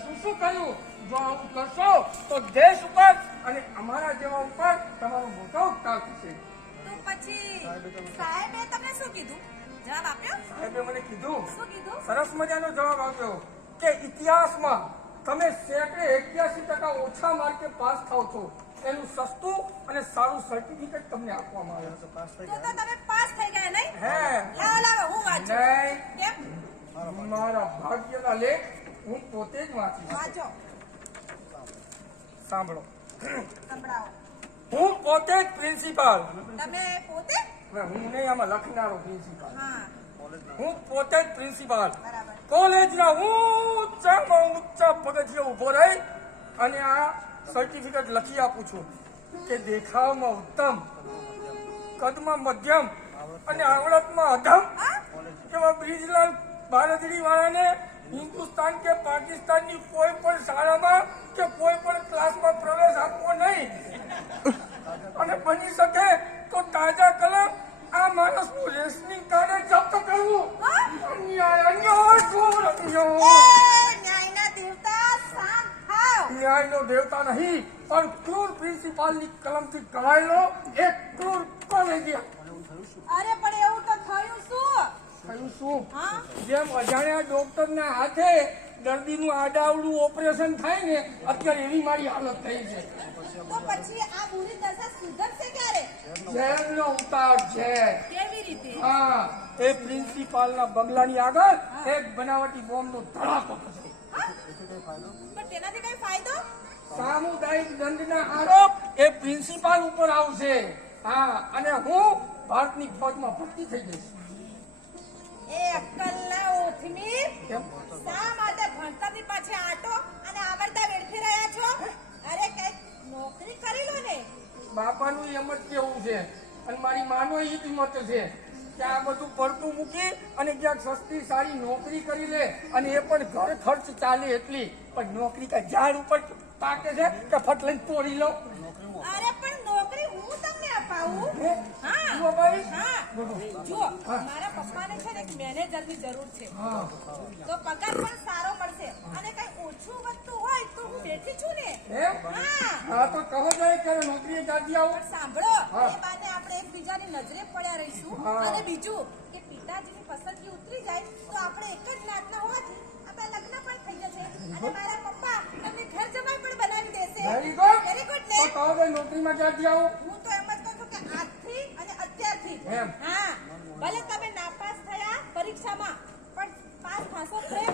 શું શું કહ્યું? જો આવું કરશો તો દેશ ઉપર અને અમારા જેવા ઉપર તમારો મોટો ઉપકાર થશે. તો પછી સાહેબે તમને શું કીધું? જવાબ આપ્યો? સાહેબે મને કીધું. શું કીધું? સરસ મજાનો જવાબ આપ્યો કે ઇતિહાસમાં તમે સેકડે એક્યાસી ટકા ઓછા માર્કે પાસ થાવ છો. એનું સસ્તું અને સારું સર્ટિફિકેટ તમને આપવામાં આવ્યું છે. તો તો તમે પાસ થઈ ગયા નહીં? હે. લાવો લાવો હું વાંચું નહીં. કેમ? મારા ભાગ્યના લેખ હું પોતે જ વાંચીશ વાંચો. સાંભળો. સંભળાવો. હું પોતે જ પ્રિન્સિપાલ તમે પોતે? હું નહીં આમાં લખનારો પ્રિન્સિપાલ હું. પોતે જ પ્રિન્સિપાલ કોલેજના ઊંચામાં ઊંચા પગથિયે ઊભો રહી અને આ સર્ટિફિકેટ લખી આપું છું કે દેખાવમાં ઉત્તમ કદમાં મધ્યમ અને આવડતમાં અધમ એવા બ્રિજરાજ ભારતડી વાળાને હિન્દુસ્તાન કે પાકિસ્તાનની કોઈ પણ શાળામાં કે કોઈ પણ ક્લાસમાં પ્રવેશ આપવો નહીં. અને બની શકે તો તાજા કલમ આ માણસનું રેશનિંગ કાર્ડ જપ્ત કરવું. ન્યાય દેવતા શાંત ન્યાયનો દેવતા નહીં પણ ક્રૂર પ્રિન્સિપાલની કલમથી કરાયેલો એક ક્રૂર કોલેજિયા. અરે પણ એવું તો થયું શું? થયું શું? જેમ અજાણ્યા ડોક્ટરના હાથે દર્દીનું આડાવડું ઓપરેશન થાય ને અત્યારે એવી મારી હાલત થઈ છે. તો પછી આ બુરી દશા સુધરશે ક્યારે? ઝેરનો ઉતાર છે. કેવી રીતે? હા એ પ્રિન્સિપાલના બંગલાની આગળ એક બનાવટી બોમ્બનો ધડાકો થશે? પણ તેનાથી કઈ ફાયદો? સામુદાયિક દંડના આરોપ એ પ્રિન્સિપાલ ઉપર આવશે. હા અને હું ભારતની ફોજમાં ભરતી થઈ જઈશ. એ અક્કલના ઓથમી. શા માટે ભણતરની પાછળ આટો અને આવડતા વેડફી રહ્યા છો? અરે કંઈક નોકરી કરી લો ને. બાપાનું એમ જ કેવું છે. અને મારી માનો એ જ મત છે કે આ બધું પડતું મૂકી અને ક્યાંક સસ્તી સારી નોકરી કરી લે અને એ પણ ઘર ખર્ચ ચાલે એટલી. પણ નોકરી કઈ ઝાડ ઉપર પાકે છે કે ફટલે તોડી લો? અરે અપાવું હે? હા. હા. બોલો. મારા પપ્પાને છે ને એક મેનેજરની જરૂર છે. તો પગાર પણ સારો મળશે અને કઈ ઓછું વધતું હોય તો હું બેઠી છું ને. હા? હા. તો કહો જાય ક્યારે નોકરીએ જાતી આવો? સાંભળો એ બાને આપણે એકબીજાની નજરે પડ્યા રહીશું. અને બીજું કે પિતાજીની પસંદગી ઉતરી જાય તો આપણે એક જ જ્ઞાતના હોવાથી આપણા લગ્ન પણ થઈ જશે. અને મારા પપ્પા તમને ઘર જમાઈ પણ બનાવી દેશે. વેરી ગુડ વેરી ગુડ તો કહો નોકરીમાં જાતી આવો? એમ. હા ભલે તમે નાપાસ થયા પરીક્ષામાં પણ પાસ થાશો પ્રેમમાં